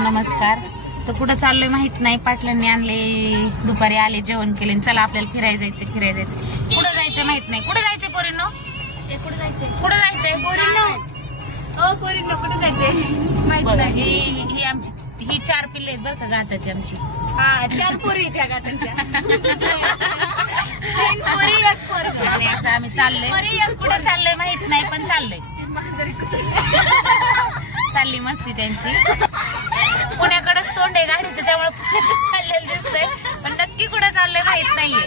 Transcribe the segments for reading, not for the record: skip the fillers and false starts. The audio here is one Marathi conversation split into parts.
नमस्कार. तर कुठं चाललोय माहित नाही. पाटलांनी आणले, दुपारी आले, जेवण केले. चला आपल्याला फिरायला जायचं. कुठं जायचं माहित नाही. कुठं जायचं पोरींनो? कुठं जायचंय पोरींनो? पोरींनो कुठं जायचंय माहित नाही. ही आमची ही 4 पिल्ले आहेत बरं का गाताची आमची. 4 पोरी त्या गातांच्या. आणि असं आम्ही चाललोय. कुठं चाललोय माहित नाही पण चाललोय. चालली मस्ती त्यांची. पुण्याकडेच तोंड आहे गाडीचं, त्यामुळे पुण्यातच चाललेलं दिसतंय, पण नक्की कुठं चाललंय माहित नाहीये.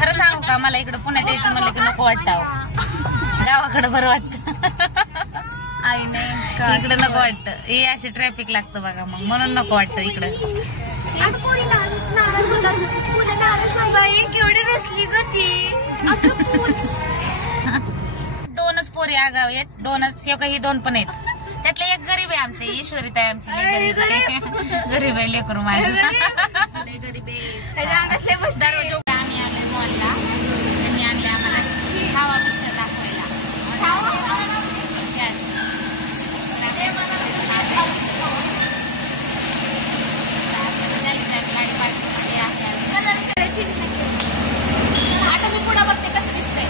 खरं सांगू का, मला इकडं पुण्यात यायचं म्हणलं की नको वाटतं. गावाकडं बरं वाटतं. इकडं नको वाटतं. हे अशी ट्रॅफिक लागतं बघा, मग म्हणून नको वाटतं इकडं. केवढी रुसली गती. 2च पोरी आगाव आहेत. 2च. ही 2 पण आहेत. त्यातलं एक गरीब आहे आमचे. ईश्वरीत आहे आमची. गरीब आहे लेकरू माझं. आम्ही आलोय मॉलला. त्यांनी आणले आम्हाला छावा पिक्चर दाखवायला. आता मी पुढं बघते कसं दिसतंय.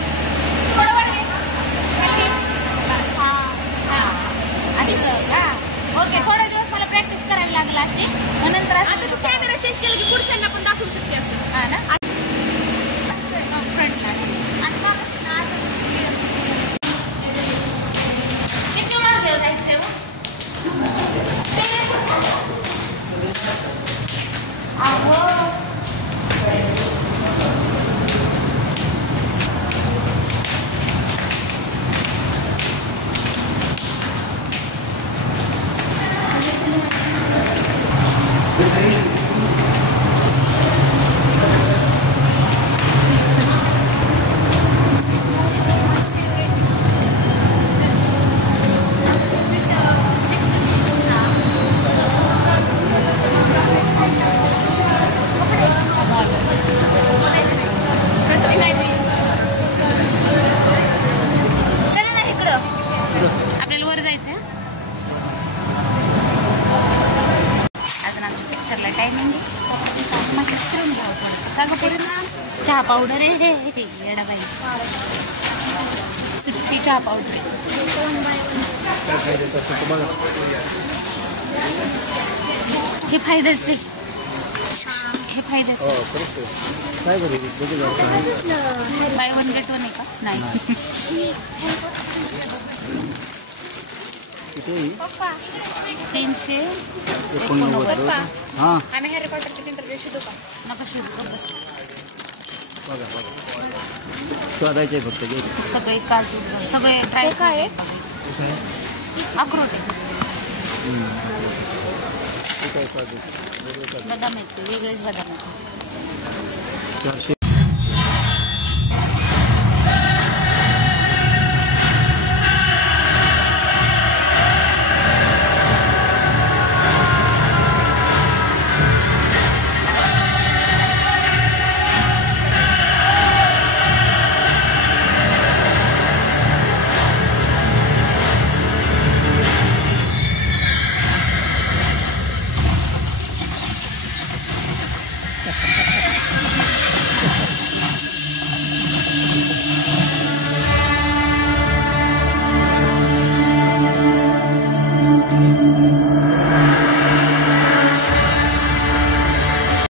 ओके, थोडा दिवस मला प्रॅक्टिस करायला लागला अशी. नंतर आता तू कॅमेरा चेंज केला की पुढच्यांना पण दाखवू शकते असं. हा ना. किती वाजले जायचे? आपल्याला वर जायचं. अजून आमच्या पिक्चरला टायमिंग चहा पावडर आहे. येडाबाई सुट्टी चहा पावडर. हे फायद्याचे. हे फायद्याचे. बाय 1 गेट 1 आहे का? नाही. 389. आम्ही हॅरी पॉटरचे इंटरव्ह्यू शिकू का? नका शिकू बस. शोधायचे फक्त सगळे काजू, सगळे ड्राय. काय अक्रोड बदाम आहेत, वेगळेच बदाम आहेत.